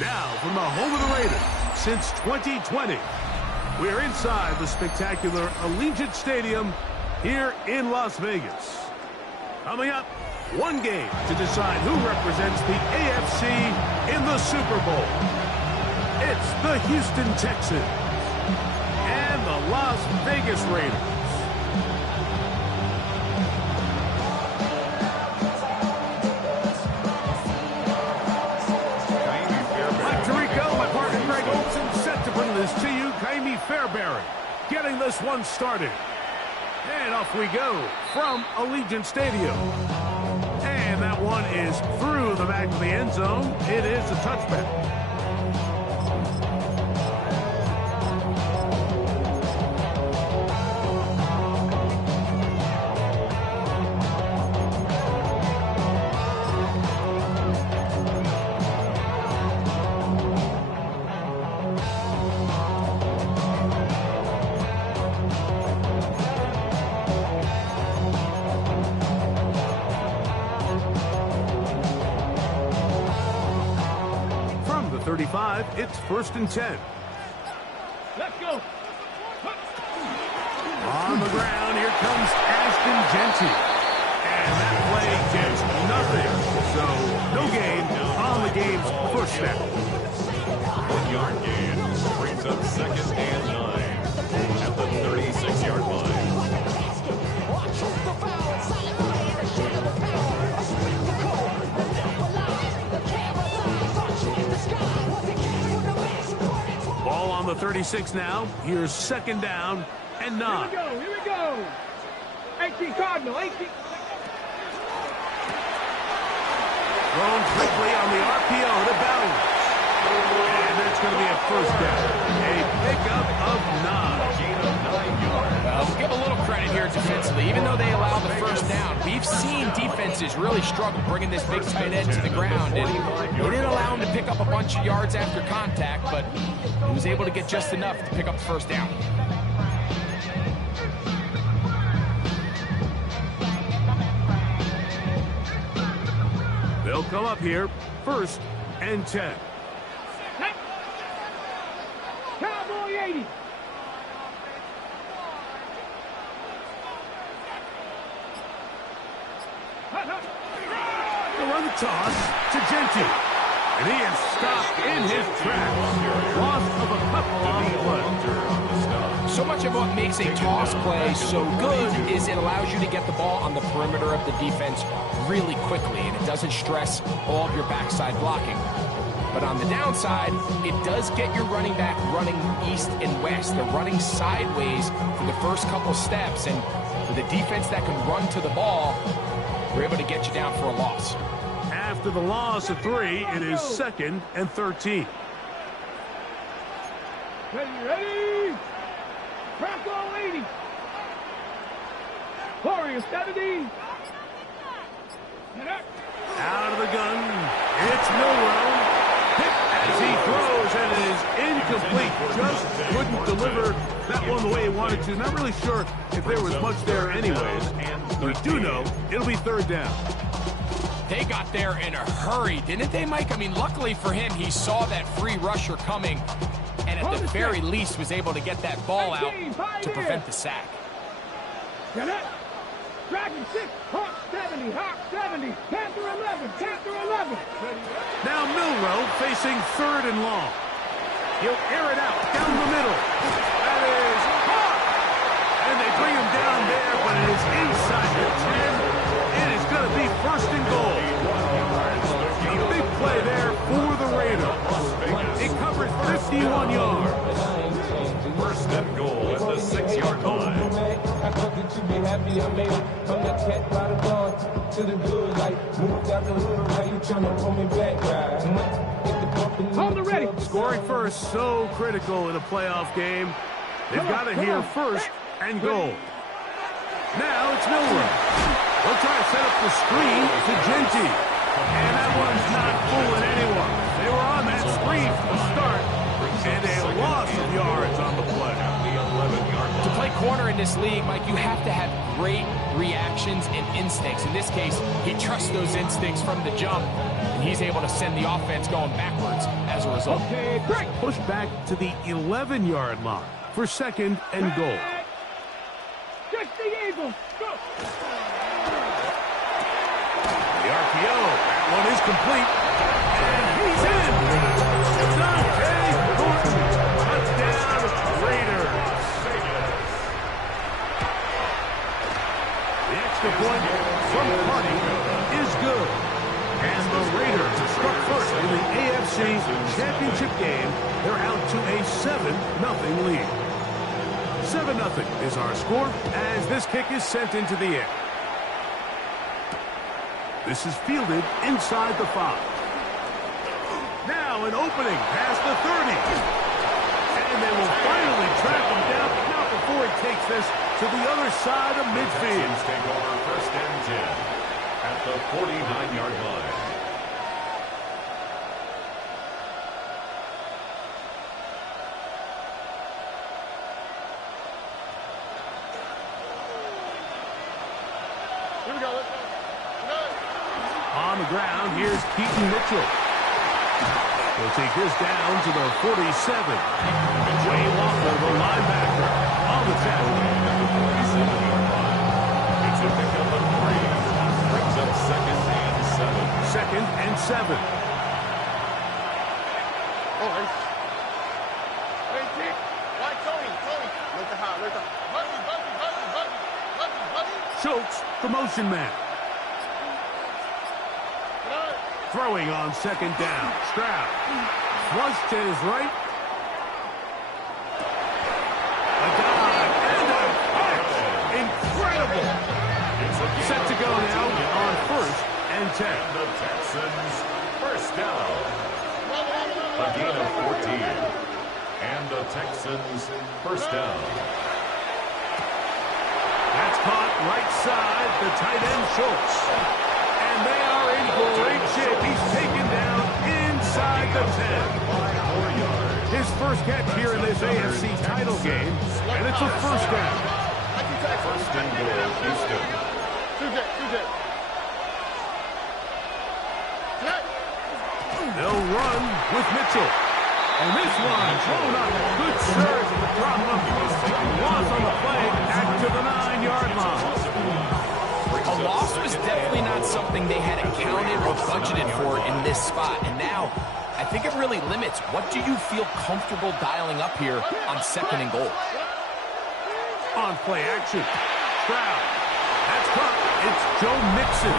Now, from the home of the Raiders since 2020, we're inside the spectacular Allegiant Stadium here in Las Vegas. Coming up, one game to decide who represents the AFC in the Super Bowl. It's the Houston Texans and the Las Vegas Raiders. To you, Jaime Fairberry, getting this one started. And off we go from Allegiant Stadium. And that one is through the back of the end zone. It is a touchback. It's 1st and 10. Let's go. On the ground, here comes Ashton Genty. And that play gets nothing. So, no gain on the game's first snap. 1 yard gain brings up 2nd and 9 at the 36-yard line. Ball on the 36 now. Here's 2nd down and 9. Here we go. 18 Cardinal, 18. Thrown quickly on the RPO to Bowers. And it's going to be a 1st down. A pickup of 9. We'll give a little credit here defensively. Even though they allowed the 1st down, we've seen defenses really struggle bringing this big tight end to the ground. And they didn't allow him to pick up a bunch of yards after contact, but he was able to get just enough to pick up the 1st down. They'll come up here, 1st and 10. Cowboy 80. The run toss to Genty. And he is stopped in his tracks. Loss of a couple on the play. So much of what makes a toss play so good is it allows you to get the ball on the perimeter of the defense really quickly, and it doesn't stress all of your backside blocking. But on the downside, it does get your running back running east and west. They're running sideways for the first couple steps, and for the defense that can run to the ball, we're able to get you down for a loss. After the loss of 3, it is 2nd and 13. Ready? Bronco 80. Warrior 70. Out of the gun, it's Milroe. As he throws, and it is incomplete. Just couldn't deliver that one the way he wanted to. Not really sure if there was much there anyways. We do know it'll be 3rd down. They got there in a hurry, didn't they, Mike? I mean, luckily for him, he saw that free rusher coming, and at the very least was able to get that ball out to prevent the sack. Dragon 6, Hawk 70, Hawk 70, Panther 11, Panther 11. Now Milroe facing 3rd and long. He'll air it out down the middle. That is Hawk. And they bring him down there, but it is inside the 10. It is going to be 1st and goal. A big play there for the Raiders. It covers 51 yards. 1st and goal at the 6-yard line. I thought that you'd be happy I made it. From the cat by the bar to the good light. Moved out the hood, now you tryna pull me back, right? Hold it ready. Scoring first, so critical in a playoff game. They've got it here 1st and goal. Now it's Milroe. They'll try to set up the screen to Genty. And that one's not fooling anyone. They were on that screen from the start. And a loss of yards on the play. To play corner in this league, Mike, you have to have great reactions and instincts. In this case, he trusts those instincts from the jump, and he's able to send the offense going backwards as a result. Okay, great. Push back to the 11-yard line for 2nd and goal. Just the Eagles. Go. The RPO. That one is complete. And he's in. Dante Thornton. Touchdown, Raiders. The extra point from Party is good. And the Raiders struck first in the AFC Championship game. They're out to a 7-0 lead. 7-0 is our score as this kick is sent into the air. This is fielded inside the 5. Now an opening past the 30. And they will finally track him down, not before he takes this to the other side of midfield. Texans take over 1st and 10 at the 49-yard line. Here we go. Let's go. On the ground, here's Keaton Mitchell. He'll take this down to the 47. Wayne Walker, the linebacker, on the tackle. It's a pickup of 3. Brings up 2nd and 7. 2nd and 7. Hey, Dick. Why, Tony? Look at how. Buggy. Schultz, the motion man. Throwing on 2nd down. Stroud. Flush to his right. A dive and a catch. Incredible. Set to go now on 1st and 10. The Texans, 1st down. A gain of 14. And the Texans, 1st down. That's caught right side, the tight end Schultz. And they are in great shape. He's taken down inside the 10. His first catch here in this AFC title game, and it's a 1st down. 1st and goal, Houston. They'll run with Mitchell. And this one thrown up. Good surge at the drop of loss on the play back to the 9-yard line. A loss was definitely not something they had accounted or budgeted for in this spot. And now, I think it really limits. What do you feel comfortable dialing up here on 2nd and goal? On play action. Stroud. That's caught. It's Joe Mixon.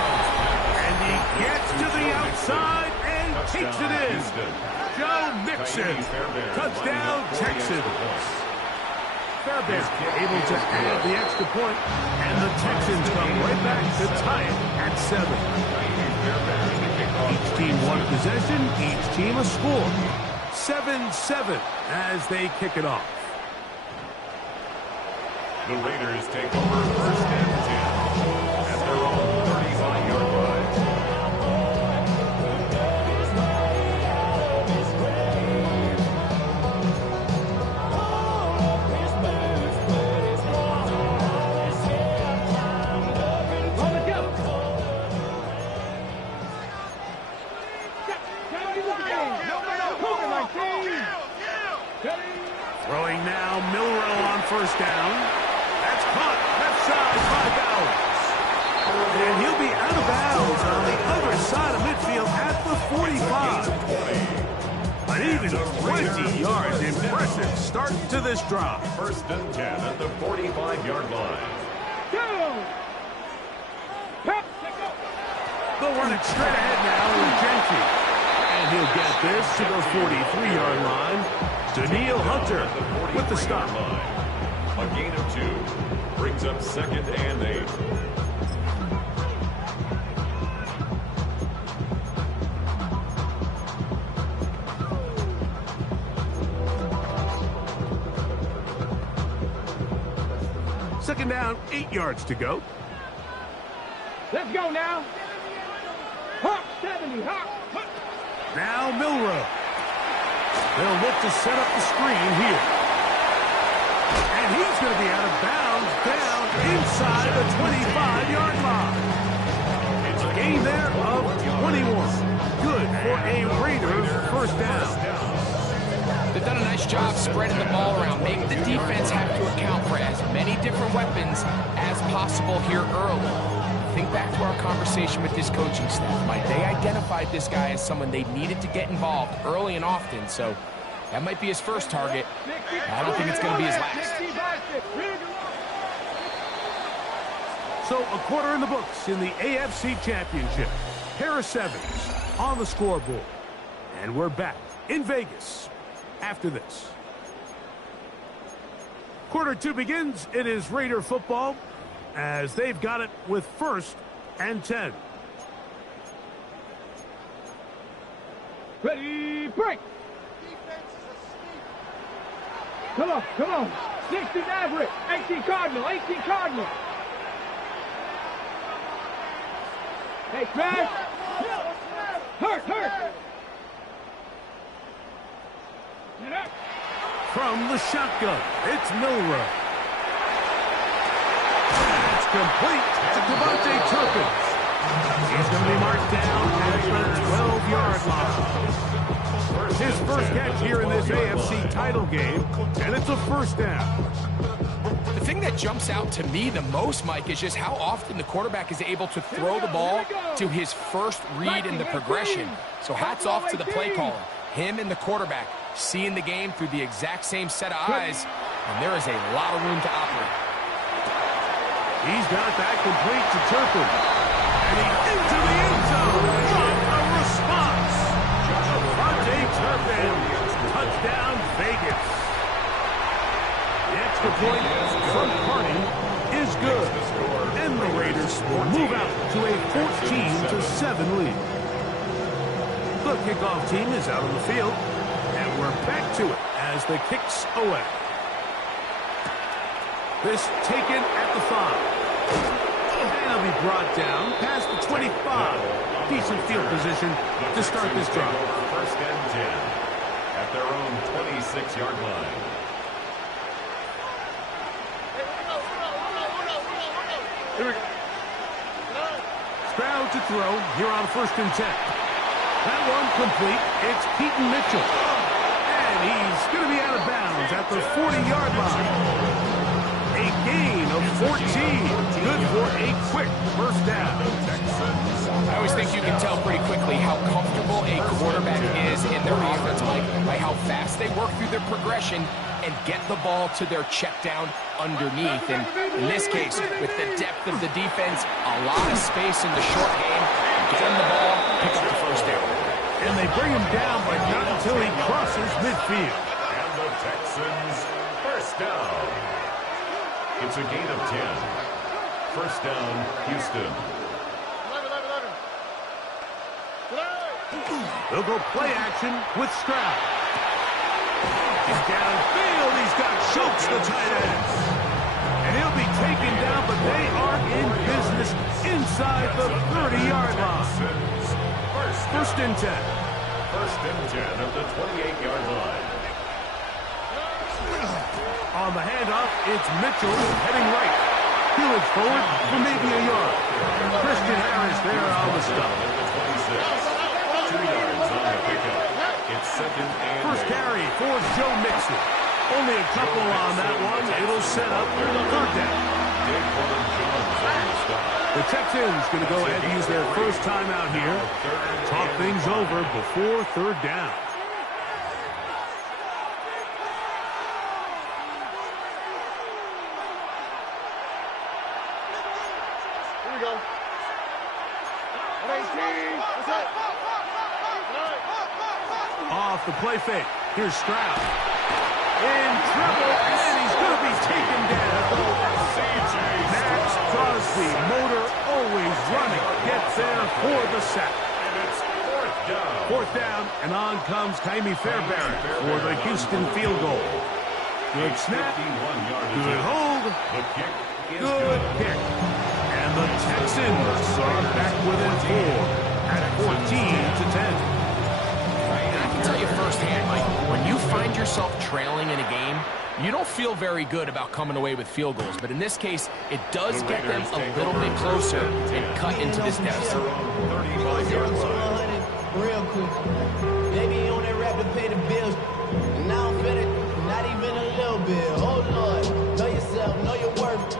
And he gets to the outside and takes it in. Joe Mixon. Touchdown, Texans. Fairbairn able to add the extra point, and the Texans come right back to tie it at 7. Each team one possession, each team a score. 7-7 as they kick it off. The Raiders take over 1st and 10 at their own 35-yard line. Throwing now, Milrow on 1st down. That's caught left side by Bowers. And he'll be out of bounds on the other side of midfield at the 45. An even 20 yards. Impressive start to this drive. 1st and 10 at the 45-yard line. They'll run it straight ahead now with Gentry. And he'll get this to the 43-yard line. Daniil Hunter with the stop. A gain of 2. Brings up 2nd and 8. Second down, 8 yards to go. Let's go now. Hawk 70, Hawk. Now Milrow. They'll look to set up the screen here. And he's going to be out of bounds down inside the 25-yard line. It's a gain there of 21. Good for a Raiders first down. They've done a nice job spreading the ball around, making the defense have to account for as many different weapons as possible here early. Think back to our conversation with this coaching staff, Mike. They identified this guy as someone they needed to get involved early and often, so that might be his first target. I don't think it's going to be his last. So a quarter in the books in the AFC Championship. Pair of sevens on the scoreboard. And we're back in Vegas after this. Quarter two begins. It is Raider football as they've got it with 1st and 10. Ready, break. Come on, come on. 60 Maverick, 18 Cardinal, 18 Cardinal. Hey, Crash. Hurt. From the shotgun, it's Milrow. That's complete to Devontae Turpin. He's going to be marked down at the 12-yard line. His first catch here in this AFC title game, and it's a first down. The thing that jumps out to me the most, Mike, is just how often the quarterback is able to throw the ball to his first read in the progression. So hats off to the play caller. Him and the quarterback seeing the game through the exact same set of eyes, and there is a lot of room to operate. He's got that complete to Turpin. And he's into the end zone. What a response! Devontae Turpin. Touchdown, Vegas. The extra point from Carney is good. And the Raiders will move out to a 14-7 lead. The kickoff team is out on the field. And we're back to it as the kick's away. This taken at the 5. And he'll be brought down past the 25. Decent field position to start this drive. 1st and 10 at their own 26-yard line. Here we go. Stroud to throw here on 1st and 10. That one complete. It's Keaton Mitchell. And he's going to be out of bounds at the 40-yard line. A gain of 14. Good for a quick first down. I always think you can tell pretty quickly how comfortable a quarterback is in their offense, Mike, by how fast they work through their progression and get the ball to their check down underneath. And in this case, with the depth of the defense, a lot of space in the short game, get him the ball, pick up the first down. And they bring him down, but not until he crosses midfield. And the Texans first down. It's a gain of 10. First down, Houston. They'll go play action with Stroud. He's downfield. He's got Schultz, the tight end. And he'll be taken down, but they are in business inside the 30-yard line. First and 10. 1st and 10 at the 28-yard line. On the handoff, it's Mitchell heading right. He'll look forward for maybe a yard. Christian Harris there on the stop. 2 yards on the pickup. It's 2nd and 8. First carry for Joe Mixon. Only a couple on that one. It'll set up 3rd down. The Texans going to go ahead and use their first time out here. Talk things over before 3rd down. Off the play fake. Here's Stroud. In trouble, and he's going to be taken down. Max Crosby, motor always running, gets there for the sack. And it's 4th down. 4th down, and on comes Kaimi Fairbairn for the Houston field goal. Good snap, good hold, good kick. And the Texans are back within 4 at 14-10. And I can tell you firsthand, Mike, when you find yourself trailing in a game, You don't feel very good about coming away with field goals, but in this case, it does get them a little bit closer and cut into this deficit. 35-yard line. Real quick. Baby on that rap to pay the bills. And now I'm feeling not even a little bit. Oh Lord, know yourself, know your worth.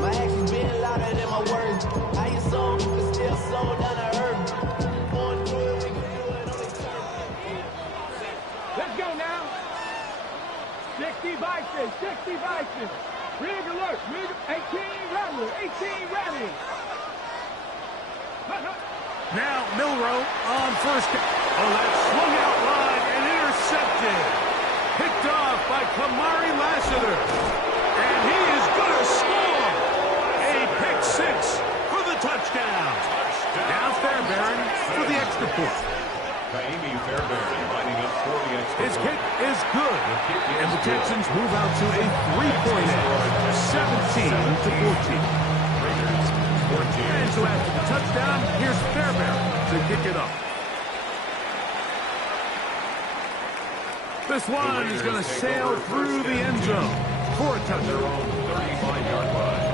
My actions being louder than my words. How you sold, but still sold down to earth. Going through it, we can do it on the turf. Let's go now. 60 vices, 60 vices. Rig alert, rig 18 rattling, 18 rattling. Now Milroe on first down. Oh, that swung out wide and intercepted. Picked off by Kamari Lassiter. And he is going to score. A pick six for the touchdown. Now Fairbairn for the extra point. Kaimi Fairbairn lining up for the extra His point. kick is good. And the Texans move out to a 3-point edge, 17-14. And so after the touchdown, here's Fairbairn to kick it up. This one is going to sail through the end zone for a touchdown. 35-yard line.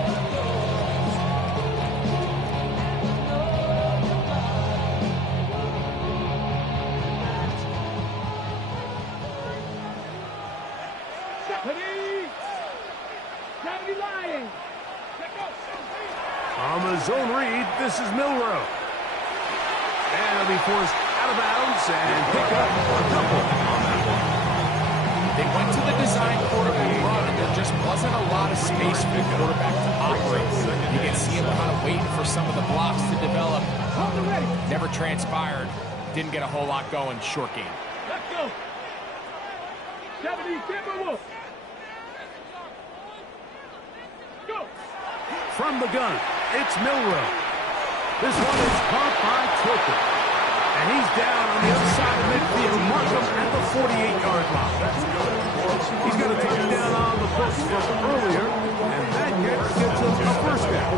On the zone read, this is Milroe. And he'll be forced out of bounds and pick up a couple on that one. They went to the design quarterback run, and there just wasn't a lot of space for the quarterback to operate. You can see him kind of waiting for some of the blocks to develop. Never transpired. Didn't get a whole lot going. Short game. Let's go. 70 Timberwolves. Go. From the gun, it's Milroe. This one is caught by Tilton. And he's down on the other side of midfield. Mark him at the 48-yard line. He's got a touchdown on the books from earlier, and that gets him a first down.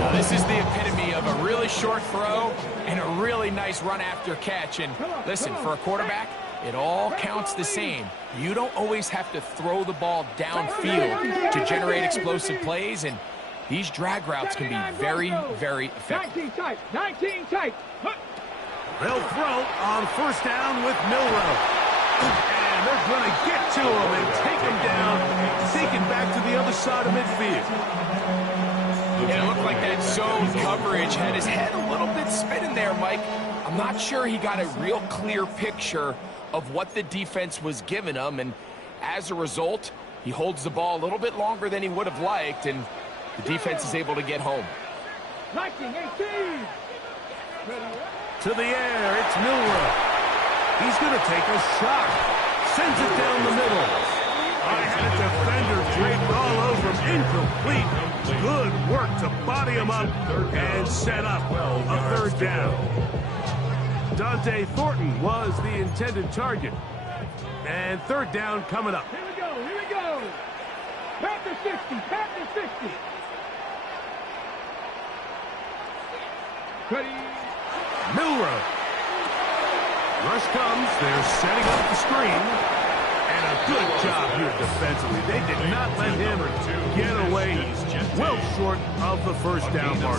Now, this is the epitome of a really short throw and a really nice run after catch. And listen, for a quarterback, it all counts the same. You don't always have to throw the ball downfield to generate explosive plays, and these drag routes can be very, very effective. 19 tight, 19 tight. They'll throw on first down with Milroe. And they're going to get to him and take him down, take it back to the other side of midfield. Yeah, it looked like that zone coverage had his head a little bit spinning there, Mike. I'm not sure he got a real clear picture of what the defense was giving him, and as a result, he holds the ball a little bit longer than he would have liked, and the defense is able to get home. 19, 18. To the air, it's Milroe. He's going to take a shot. Sends it down the middle. I had a defender draped all over him. Incomplete. Good work to body him up and set up a third down. Dante Thornton was the intended target. And third down coming up. Here we go, here we go. Panther 60, Panther 60. Ready. Milroe. Rush comes. They're setting up the screen. And a good job here defensively. They did not let him get away well short of the first down mark.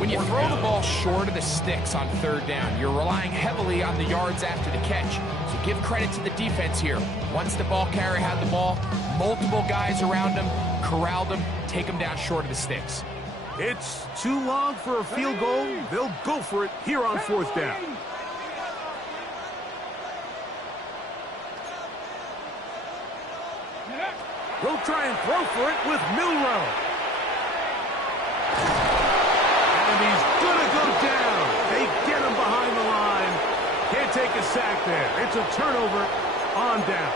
When you throw the ball short of the sticks on third down, you're relying heavily on the yards after the catch. So give credit to the defense here. Once the ball carrier had the ball, multiple guys around him, corralled him, take him down short of the sticks. It's too long for a field goal. They'll go for it here on fourth down. They'll try and throw for it with Milroe. And he's going to go down. They get him behind the line. Can't take a sack there. It's a turnover on down.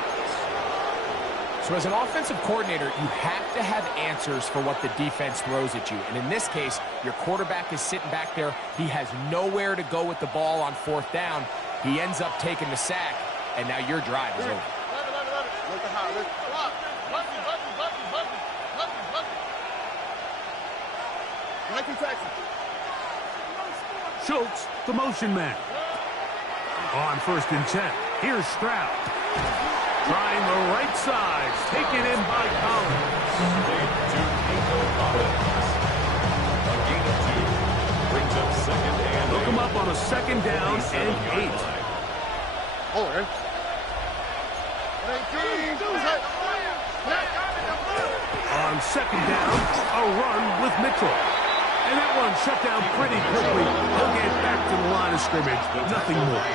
So as an offensive coordinator, you have to have answers for what the defense throws at you. And in this case, your quarterback is sitting back there. He has nowhere to go with the ball on fourth down. He ends up taking the sack, and now your drive is over. Schultz, the motion man. On 1st and 10, here's Stroud. Trying the right side. Taken in by Collins. A gain of 2. Brings up second and Look him up on a second down and 8. On second down, a run with Mitchell. And that one shut down pretty quickly. He'll get back to the line of scrimmage. Nothing more.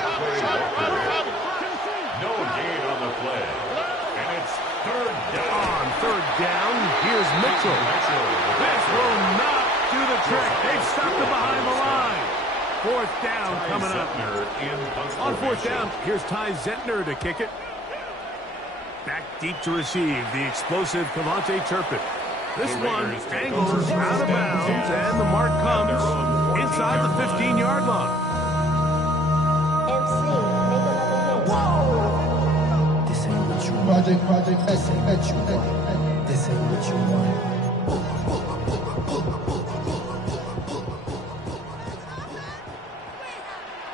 No gain on the play. And it's third down. On third down, here's Mitchell. This will not do the trick. They've stopped him behind the line. Fourth down coming up. On fourth down, here's Ty Zentner to kick it. Back deep to receive the explosive Cavante Turpin. This one angles out of bounds, and the mark comes inside the 15-yard line. This ain't what you want. Project, this ain't what you want. This ain't what you want.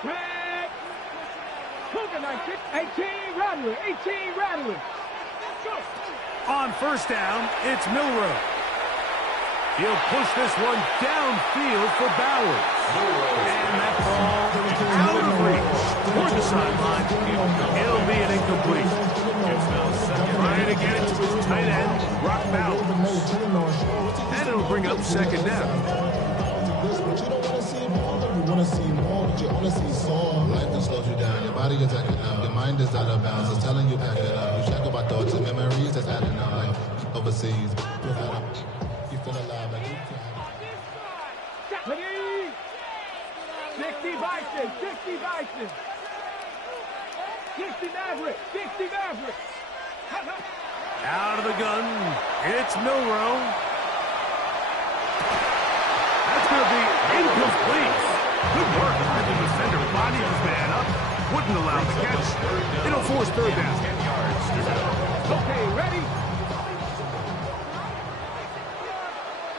Red. Cougar 18 Rattler. 18 Rattler. Go. On first down, it's Milroe. He'll push this one downfield for Bowers. And that ball out of reach toward the sideline. It'll be an incomplete. Trying to get it to his tight end, Brock Bowers. And it'll bring up second down. You want to see more, but you want to see some. Life has slowed you down, your body is acting up, your mind is out of bounds, it's telling you pack it up. You check about thoughts and memories that's adding up, like overseas. You feel alive, like you can. 60 Bison, 60 Bison. 60 Maverick, 60 Maverick. Out of the gun, it's Milroe. That's going to be incomplete. Good work by the defender. Body his man up. Wouldn't allow the catch. It'll force third down. Okay, ready?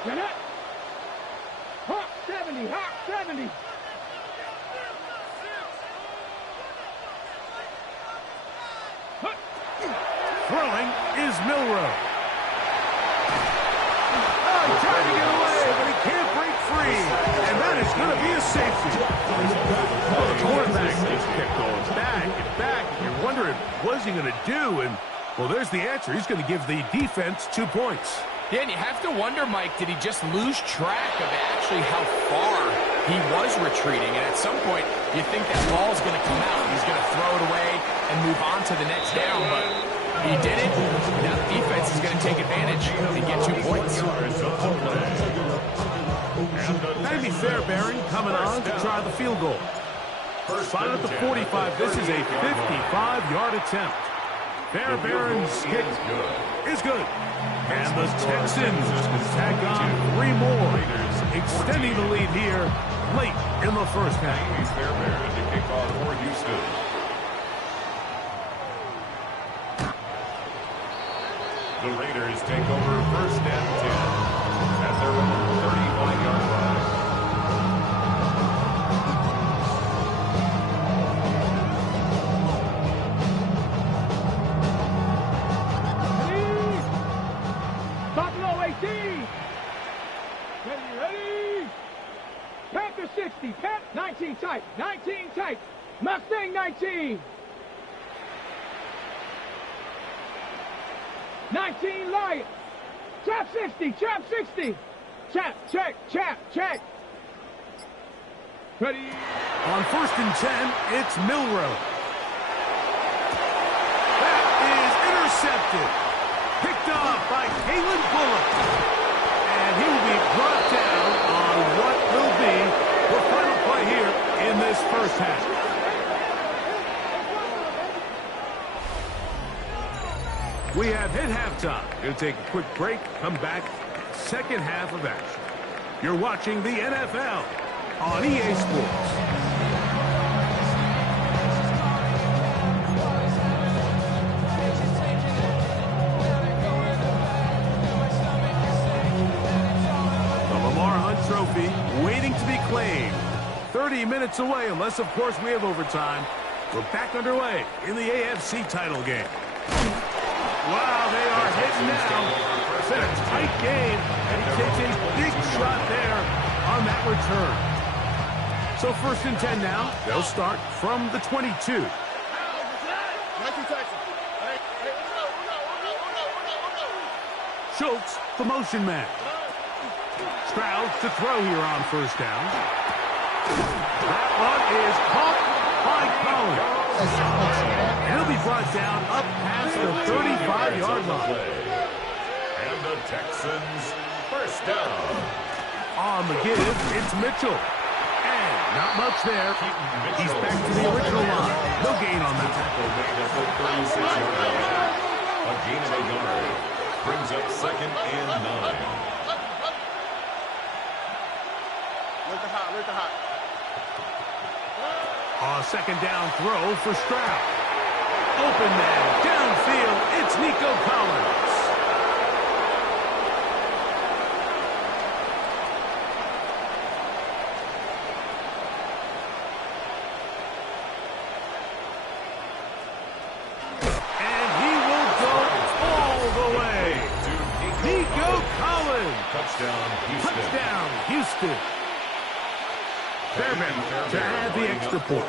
Get up. Hawk 70, Hawk 70. Throwing is Milroe. Oh, he tried to get away, but he can't break free. And that is going to be a safety. Well, the quarterback just kept going back and back. And you're wondering, what's he going to do? And, well, there's the answer. He's going to give the defense 2 points. Yeah, and you have to wonder, Mike, did he just lose track of actually how far he was retreating? And at some point, you think that ball's going to come out. He's going to throw it away and move on to the next down, but he did it. Now the defense is going to take advantage and get 2 points. Maybe Fairbairn coming on to try the field goal. Spotted at the 45. This is a 55-yard attempt. Fairbairn's kick is good. And the Texans tack on 3 more, extending the lead here late in the first half. Fairbairn to kick off for Houston. The Raiders take over first and 10 at their own 35-yard line. Buffalo 18. Ready? Panther 60. 19 tight. 19 tight. Mustang 19. 19 Lion. Trap 60. Trap 60. Trap. Check. Ready? On first and 10, it's Milroe. That is intercepted. Picked off by Kalen Bullock. And he will be brought down on what will be the final play here in this first half. We have hit halftime. Going to take a quick break, come back, second half of action. You're watching the NFL on EA Sports. Trophy waiting to be claimed. 30 minutes away, unless, of course, we have overtime. We're back underway in the AFC title game. Wow, they are hitting now. It's been a tight game, and he takes a big shot there on that return. So 1st and 10 now. They'll start from the 22. Schultz, the motion man. Stroud to throw here on 1st down. That one is caught by Collins. And he'll be brought down up past the 35-yard line. And the Texans 1st down. On the give, it's Mitchell. And not much there. He's back to the original line. No gain on that. Tackle made at the 36-yard line. A gain of a yard. Brings up 2nd and 9. A 2nd down throw for Stroud. Open man, downfield, it's Nico Collins. And he will go all the way. Nico Collins. Touchdown, Houston. Touchdown, Houston. Fairman to add the extra point.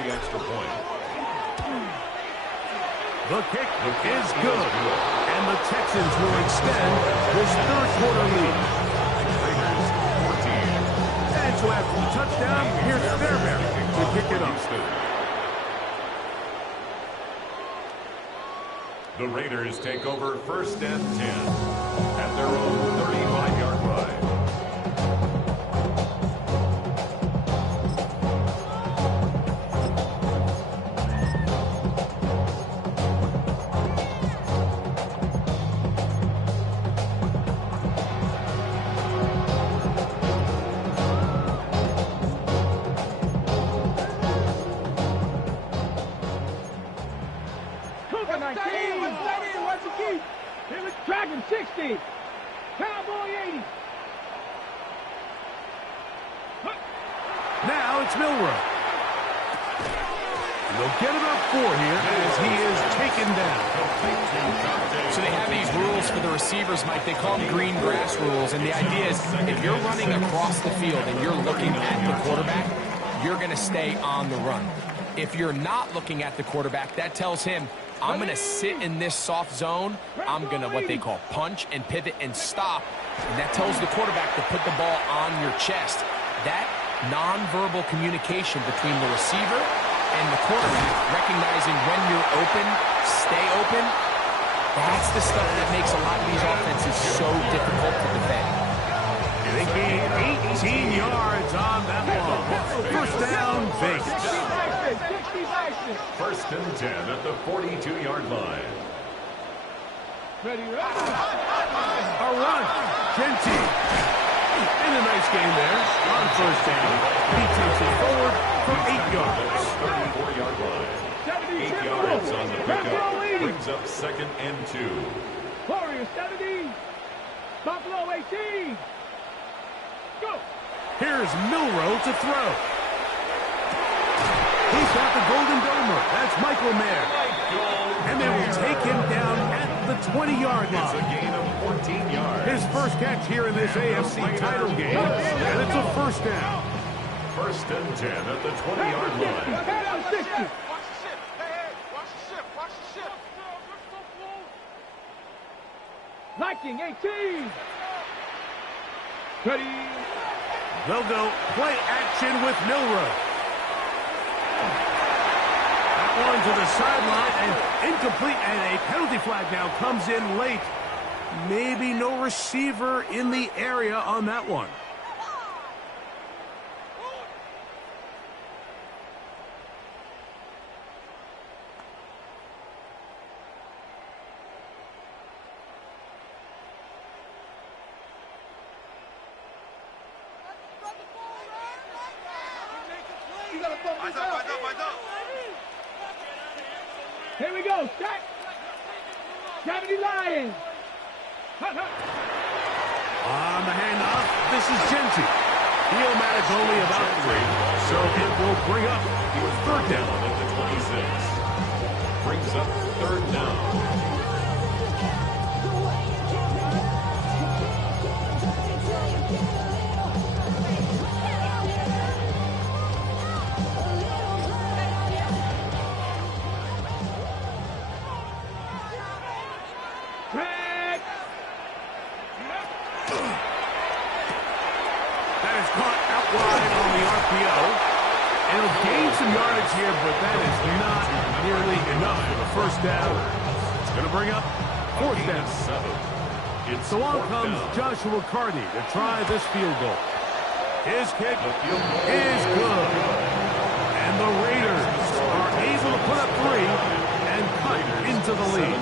The kick is good. And the Texans will extend this 3rd quarter lead. Raiders 14. And so after the touchdown, here's Fairman to kick it up. The Raiders take over 1st and 10 at their own 35-yard line. Dragon 60. Cowboy 80. Now it's Milroe. They'll get about 4 here as he is taken down. So they have these rules for the receivers, Mike. They call them green grass rules. And the idea is if you're running across the field and you're looking at the quarterback, you're going to stay on the run. If you're not looking at the quarterback, that tells him, I'm going to sit in this soft zone. I'm going to what they call punch and pivot and stop. And that tells the quarterback to put the ball on your chest. That nonverbal communication between the receiver and the quarterback, recognizing when you're open, stay open, that's the stuff that makes a lot of these offenses so difficult to defend. They gain 18 yards on that one. 1st down, Vegas. 1st and 10 at the 42-yard line. Ready, A run. Genty. And a nice game there on 1st down. He takes it forward for 8 yards. 34-yard line. 8 yards on the pickup. Brings up 2nd and 2. Warriors 70. Buffalo 18. Go. Here's Milroe to throw. He's got the Golden Domer. That's Michael Mayer. And they will take him down at the 20-yard line. It's a gain of 14 yards. His first catch here in this AFC title game. And it's a 1st down. 1st and 10 at the 20-yard line. Watch the ship. Liking 18. Ready. They'll go play action with Milroe. That one to the sideline and incomplete, and a penalty flag now comes in late. Maybe no receiver in the area on that one. Here we go, stack. 70 Lions. On the handoff, this is Genty. He'll manage only about 3, so it will bring up 3rd down at the 26. Brings up 3rd down. enough for the first down. It's going to bring up fourth down. So on comes Joshua Carty to try this field goal. His kick is good. And the Raiders are able to put up 3 and cut into the lead.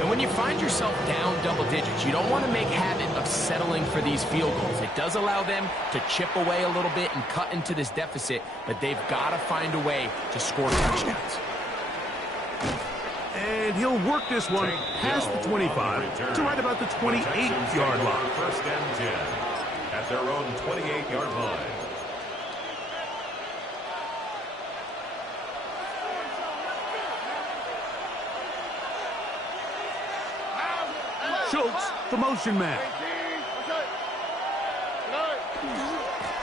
And when you find yourself down double digits, you don't want to make habit of settling for these field goals. It does allow them to chip away a little bit and cut into this deficit, but they've got to find a way to score touchdowns. And he'll work this one past the 25 to right about the 28-yard line. First and 10 at their own 28-yard line. Schultz, the motion man.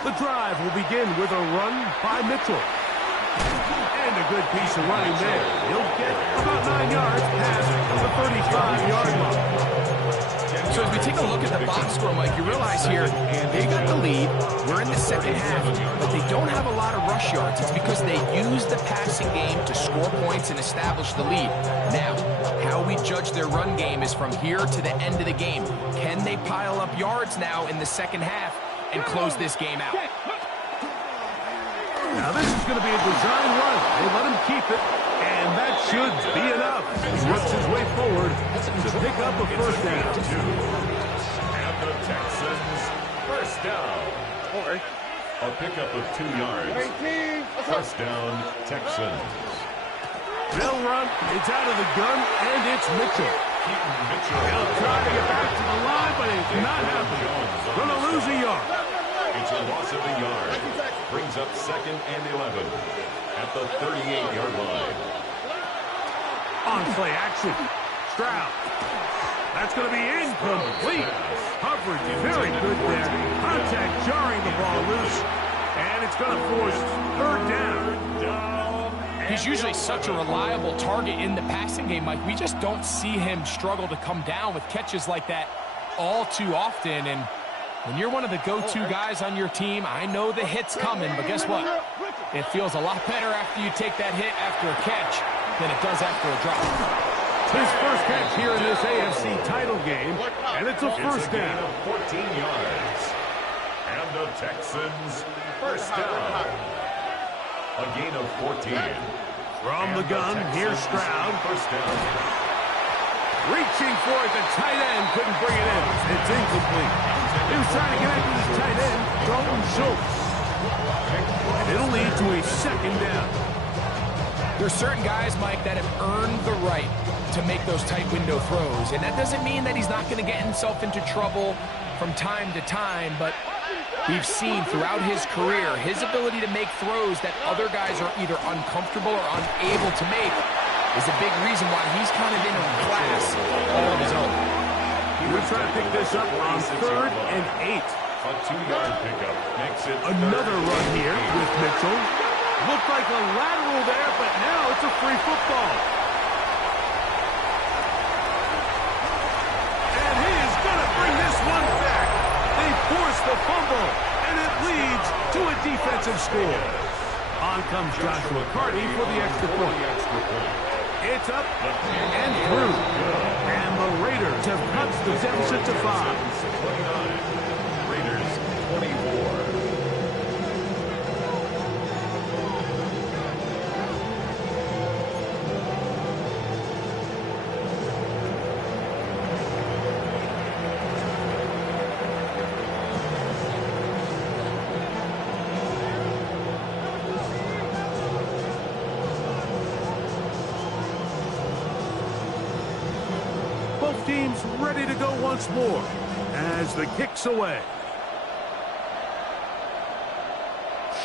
The drive will begin with a run by Mitchell. And a good piece of running there. He'll get about 9 yards past the 35-yard line. So as we take a look at the box score, Mike, you realize here, they got the lead. We're in the second half, but they don't have a lot of rush yards. It's because they use the passing game to score points and establish the lead. Now, how we judge their run game is from here to the end of the game. Can they pile up yards now in the second half and close this game out? Now this is going to be a design run. They let him keep it, and that should be enough. He works his way forward to pick up a first down. And the Texans first down. A pickup of 2 yards. First down, Texans. They'll run. It's out of the gun, and it's Mitchell. He'll try to get back to the line, but it's not happening. Going to lose a yard. It's a loss of a yard. Brings up second and 11 at the 38-yard line. On play action. Stroud. That's going to be incomplete. Coverage very good there. Contact jarring the ball loose. And it's going to force third down. He's usually such a reliable target in the passing game, Mike. We just don't see him struggle to come down with catches like that all too often. And when you're one of the go-to guys on your team, I know the hit's coming, but guess what? It feels a lot better after you take that hit after a catch than it does after a drop. His first catch here in this AFC title game, and it's a first down. Of 14 yards. And the Texans first down. A gain of 14. From the gun, here's Stroud. First down. Reaching for it, the tight end couldn't bring it in. It's incomplete. He was trying to connect with his tight end, Dalton Schultz. And it'll lead to a second down. There's certain guys, Mike, that have earned the right to make those tight window throws. And that doesn't mean that he's not going to get himself into trouble from time to time, but we've seen throughout his career his ability to make throws that other guys are either uncomfortable or unable to make is a big reason why he's kind of in a class all of his own. We're trying to pick this up on 3rd and 8. A 2-yard pickup makes it Another run here with Mitchell. Looked like a lateral there, but now it's a free football. And he is going to bring this one back. They force the fumble, and it leads to a defensive score. On comes Joshua Carty for the extra point. It's up and through. And the Raiders have cut the deficit to 5. Raiders 24. Both teams ready to go once more as the kick's away.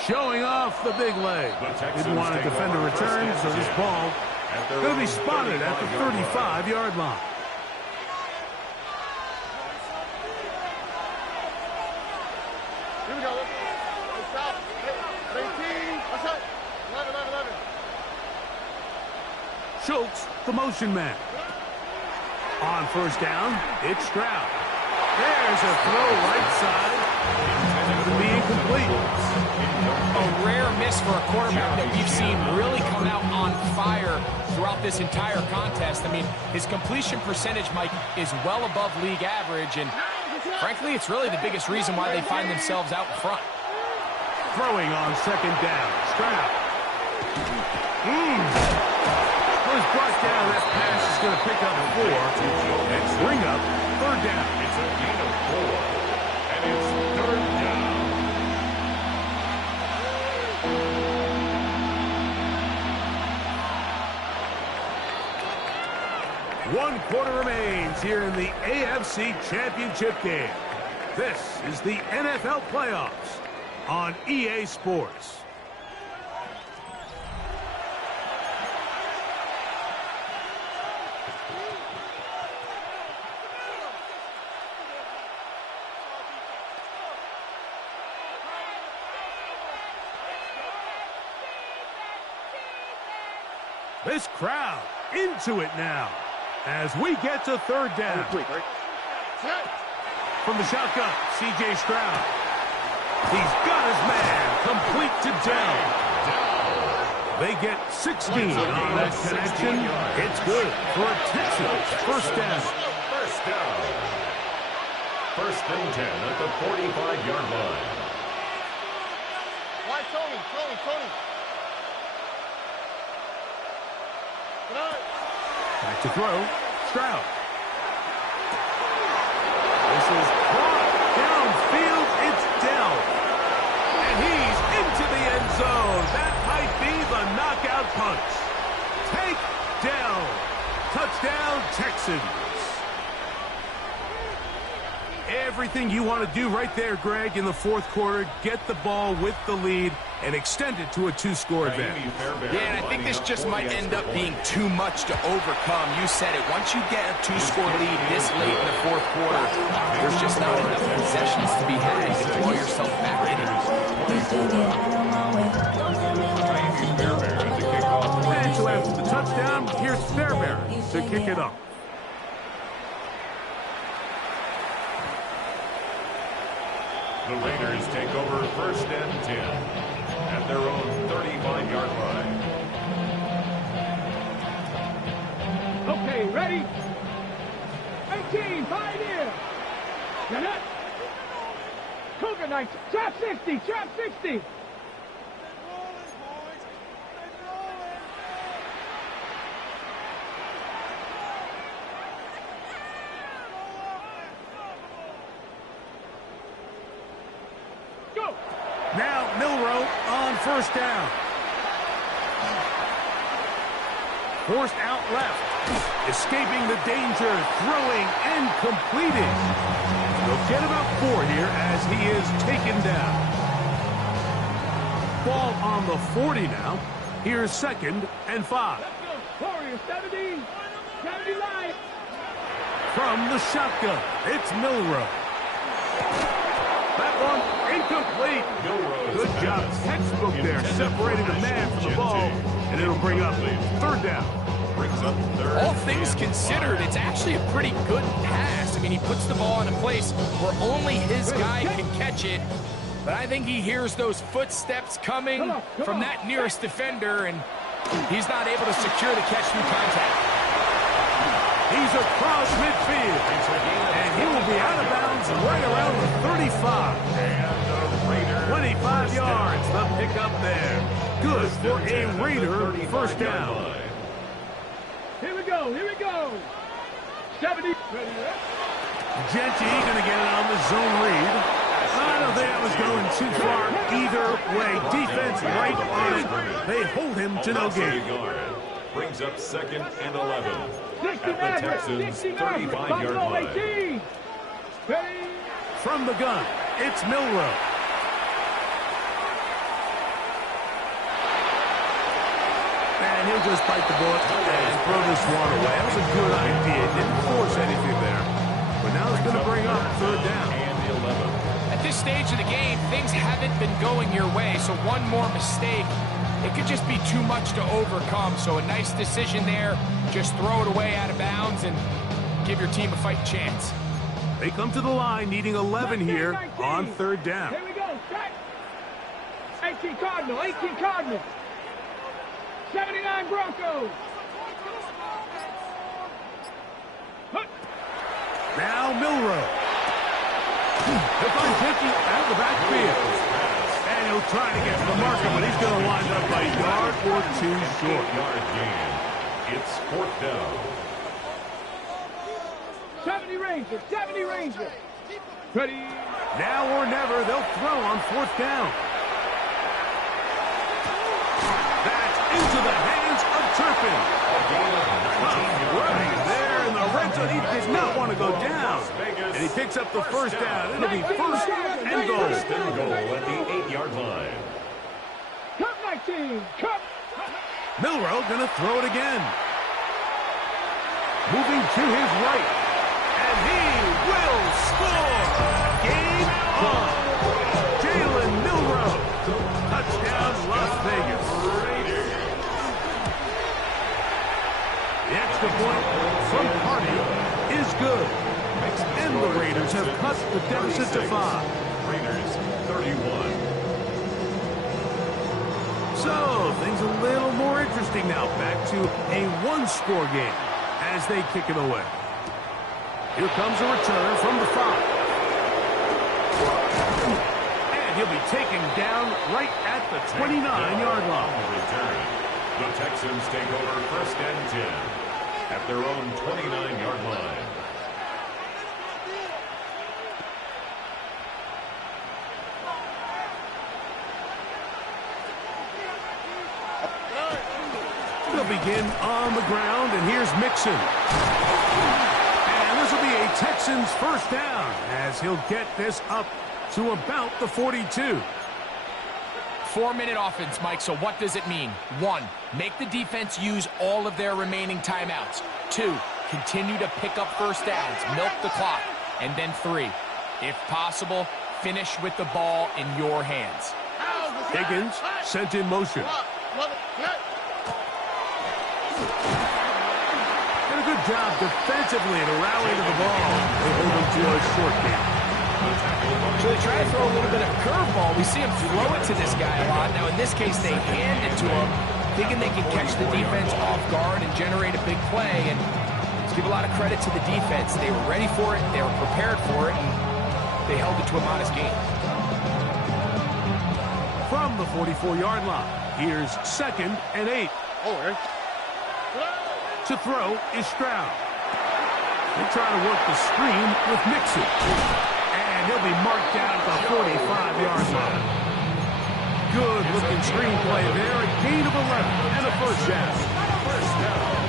Showing off the big leg. Didn't want to defend a return, so this ball going to be spotted at the 35-yard line. Here we go. Stop. 18. What's up? 11. Schultz, the motion man. On first down, it's Stroud. There's a throw right side. It's going to be incomplete. A rare miss for a quarterback that we've seen really come out on fire throughout this entire contest. I mean, his completion percentage, Mike, is well above league average, and frankly, it's really the biggest reason why they find themselves out in front. Throwing on second down. Stroud. Was brought down. That pass is going to pick up 4 and bring up third down. It's a gain of 4, and it's third down. One quarter remains here in the AFC Championship game. This is the NFL playoffs on EA Sports. This crowd into it now as we get to third down. From the shotgun, C.J. Stroud. He's got his man complete to Dell. They get 16 on that connection. It's good for a Texans first down. First down. First and 10 at the 45-yard line. Why, Tony? Back to throw. Stroud. This is caught downfield. It's Dell. And he's into the end zone. That might be the knockout punch. Take Dell. Touchdown, Texans. Everything you want to do right there, Greg, in the fourth quarter. Get the ball with the lead and extend it to a 2-score advantage. Yeah, and I think this just might end up being too much to overcome. You said it. Once you get a 2-score lead this late in the fourth quarter, there's just not enough possessions to be had to draw yourself back in it. And so after the touchdown, here's Fairbairn to kick it up. The Raiders take over first and 10 at their own 35-yard line. Okay, ready? 18, pioneer. Janet. Cougar 19, trap 60, trap 60. Now Milrow on first down. Forced out left. Escaping the danger. Throwing and completing. They'll get about 4 here as he is taken down. Ball on the 40 now. Here's 2nd and 5. Let's go. Warrior 70. 70 line. From the shotgun, it's Milrow. That one incomplete. Good job. Textbook there, separating the man from the ball. And it'll bring up third down. Brings up third. All things considered, it's actually a pretty good pass. I mean, he puts the ball in a place where only his guy can catch it. But I think he hears those footsteps coming from that nearest defender, and he's not able to secure the catch through contact. He's across midfield, and he will be out of bounds right around the 35. And 25 yards, the pickup there. Good for a Raider first down. Here we go. 70. Genty going to get it on the zone read. I don't think that was going too far either way. Defense right on it. They hold him to no gain. Brings up 2nd and 11 60 at the Texans' 35-yard line. 18. Ready. From the gun, it's Milrow. And he'll just bite the bullet and throw this one away. That was a good idea. Didn't force anything there. But now it's going to bring up third down. And the 11. At this stage of the game, things haven't been going your way, so one more mistake, it could just be too much to overcome. So a nice decision there. Just throw it away out of bounds and give your team a fighting chance. They come to the line needing 11 here on third down. Here we go. Strike. 18 Cardinal, 18 Cardinal. 79 Broncos. Now Milrow. He'll find Hickey out of the backfield. And he'll try to get to the marker, but he's going to wind up a yard or two short. 8-yard gain. It's 4th down. 70 Rangers, 70 Rangers. Ready. Now or never, they'll throw on 4th down. That's into the hands of Turpin. Right there in the red zone. He did not want to go down. And he picks up the first down. It'll be 1st and goal. First and goal at the 8-yard line. Cup 19, Cup. Milrow going to throw it again. Moving to his right. And he will score. Game on. Jalen Milrow. Touchdown, Las Vegas. The extra point from Cardio is good. And the Raiders have cut the deficit to 5. Raiders 31. So, things a little more interesting now. Back to a one-score game as they kick it away. Here comes a return from the 5. And he'll be taken down right at the 29-yard line. Return. The Texans take over 1st and 10 at their own 29-yard line. They'll begin on the ground, and here's Mixon. And this will be a Texans 1st down as he'll get this up to about the 42. 4-minute offense, Mike, so what does it mean? 1, make the defense use all of their remaining timeouts. 2, continue to pick up 1st downs, milk the clock. And then 3, if possible, finish with the ball in your hands. Higgins sent in motion. And a good job defensively to rally to the ball. They hold him to a short game. So they try to throw a little bit of a curveball. We see him throw it to this guy a lot. Now, in this case, they hand it to him, thinking they can catch the defense off guard and generate a big play. And let's give a lot of credit to the defense. They were ready for it, they were prepared for it, and they held it to a modest gain. From the 44-yard line, here's 2nd and 8. To throw is Stroud. They try to work the screen with Mixon. And he'll be marked down at the 45-yard line. Good-looking screenplay there. A gain of 11 and a 1st down.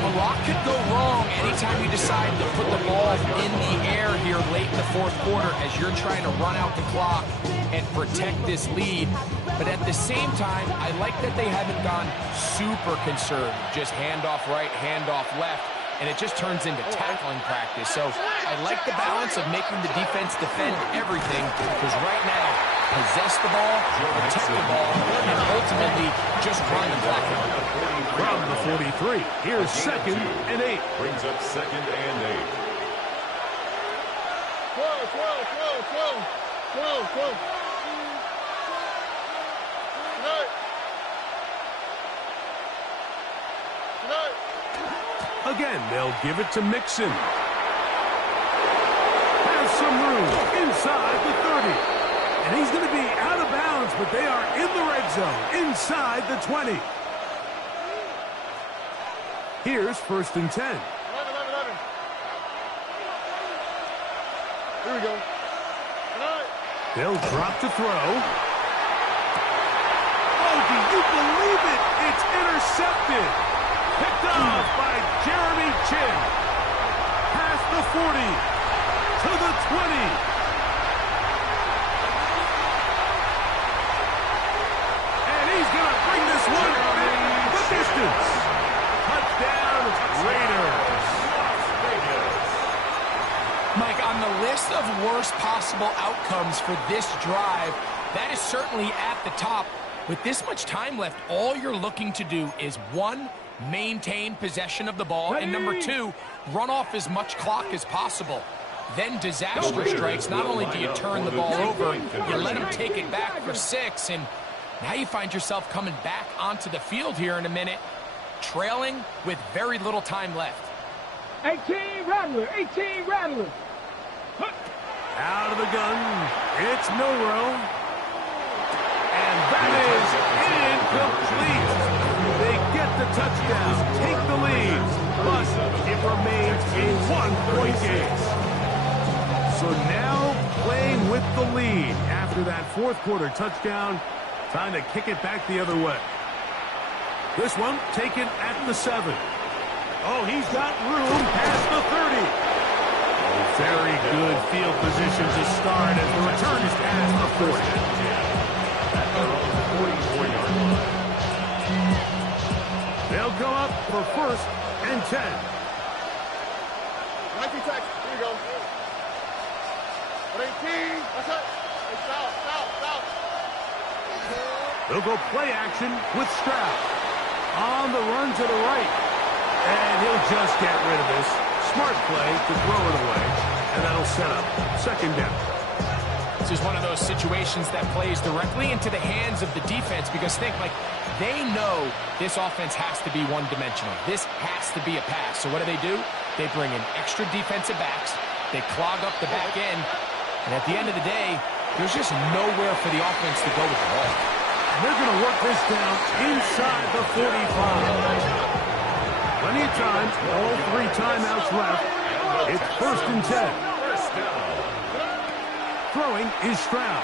A lot could go wrong anytime you decide to put the ball in the air here late in the 4th quarter as you're trying to run out the clock and protect this lead. But at the same time, I like that they haven't gone super conservative. Just handoff right, handoff left, and it just turns into tackling practice. So I like the balance of making the defense defend everything, because right now, possess the ball, protect the ball, and ultimately just run the clock out. From the 43, here's 2nd and 8. Brings up 2nd and 8. 12. Again, they'll give it to Mixon. Has some room inside the 30. And he's going to be out of bounds, but they are in the red zone, inside the 20. Here's 1st and 10. 11. Here we go. They'll drop to throw. Oh, do you believe it? It's intercepted. Picked off by Jeremy Chin. Past the 40 to the 20. And he's going to bring this one back the distance. Touchdown, Raiders. Mike, on the list of worst possible outcomes for this drive, that is certainly at the top. With this much time left, all you're looking to do is, 1, maintain possession of the ball, and number 2, run off as much clock as possible. Then disaster strikes. Not only do you turn the ball over, you let them take it back for 6, and Now you find yourself coming back onto the field here in a minute, trailing with very little time left. 18 Rattler, 18 Rattler. Out of the gun, it's Milrow. And that is incomplete. They get the touchdown, take the lead, but it remains a one-point game. So now playing with the lead after that fourth quarter touchdown, time to kick it back the other way. This one taken at the 7. Oh, he's got room past the 30. Very good field position to start as the return is past the 40. At their own 44-yard line. They'll come up for 1st and 10. 19 tackles. Here you go. 18. That's it. Hey, foul. They'll go play action with Stroud. On the run to the right. And he'll just get rid of this. Smart play to throw it away. And that'll set up 2nd down. This is one of those situations that plays directly into the hands of the defense because they know this offense has to be one-dimensional. This has to be a pass. So what do? They bring in extra defensive backs. They clog up the back end. And at the end of the day, there's just nowhere for the offense to go with the ball. They're going to work this down inside the 45. Plenty of time, all 3 timeouts left. It's 1st and 10. First down. Throwing is Stroud.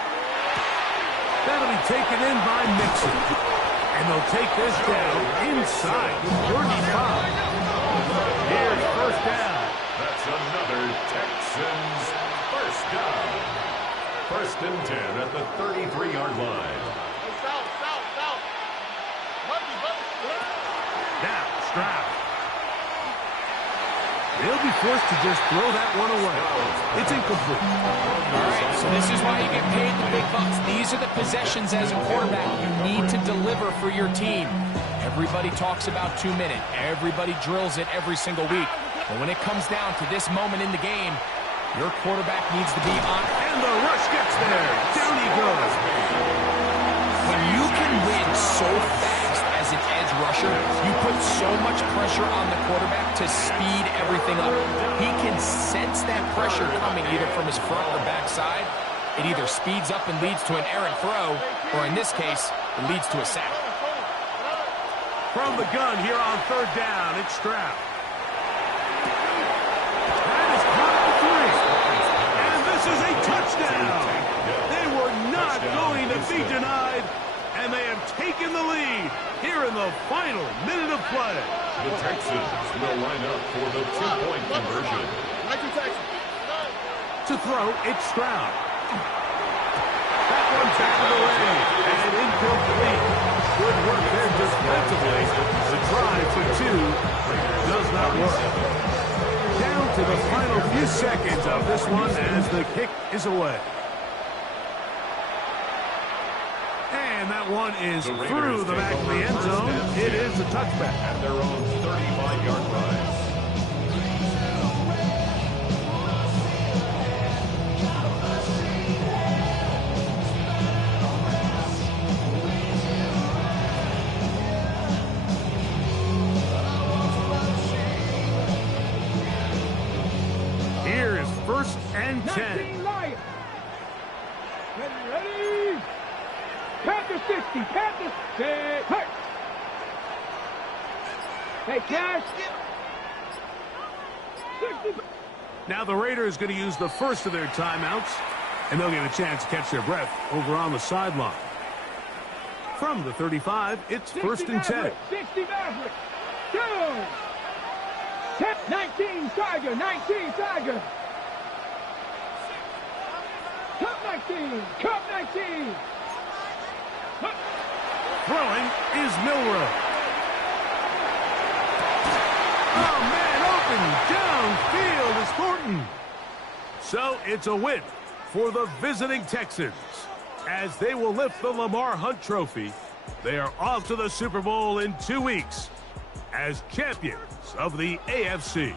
That'll be taken in by Mixon. And they'll take this down inside the 35. Here's 1st down. That's another Texans first down. 1st and 10 at the 33-yard line. Now, Stroud. They'll be forced to just throw that one away. It's incomplete. All right, so this is why you get paid the big bucks. These are the possessions as a quarterback you need to deliver for your team. Everybody talks about 2-minute. Everybody drills it every single week. But when it comes down to this moment in the game, your quarterback needs to be on. And the rush gets there. Down he goes. When you can win so fast as an edge rusher, you put so much pressure on the quarterback to speed everything up. He can sense that pressure coming either from his front or back side. It either speeds up and leads to an errant throw, or in this case, it leads to a sack. From the gun here on 3rd down, it's Stroud. That is caught for 3. And this is a touchdown. They were not going to be denied, and they have taken the lead here in the final minute of play. The Texans will line up for the 2-point conversion. 19 Texans. To throw, it's Stroud. That one's out of the way and incomplete. Good work there defensively. The try for 2 does not work. Down to the final few seconds of this one as the kick is away. And that one is through the back of the end zone. It is a touchback. At their own 35-yard line. Here is 1st and 10. 19 Lions. Ready. Panther 60. Panther. Set. Hey. Hey, Cash. 60. Now the Raiders going to use the first of their timeouts, and they'll get a chance to catch their breath over on the sideline. From the 35, it's 1st and 10. 60 Maverick. Go. 19 Tiger. 19 Tiger. Cup 19. Cup 19. Throwing is Milrow. Oh, man, open downfield is Thornton. So it's a win for the visiting Texans as they will lift the Lamar Hunt Trophy. They are off to the Super Bowl in 2 weeks as champions of the AFC.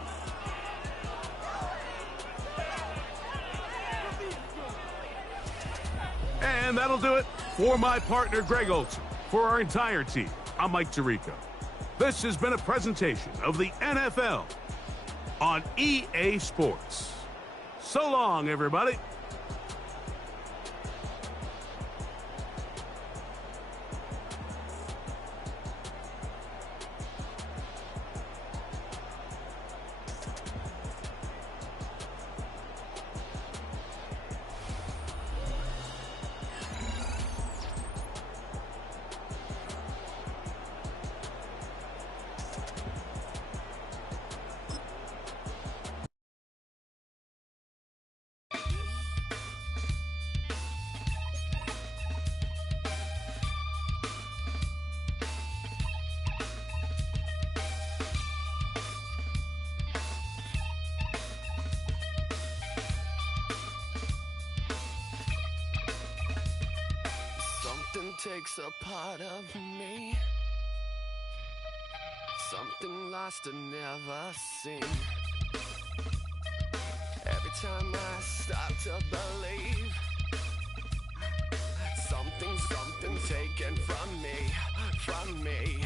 And that'll do it For my partner, Greg Olson, for our entire team, I'm Mike Tirico. This has been a presentation of the NFL on EA Sports. So long, everybody. Something takes a part of me, something lost and never seen. Every time I start to believe, something taken from me.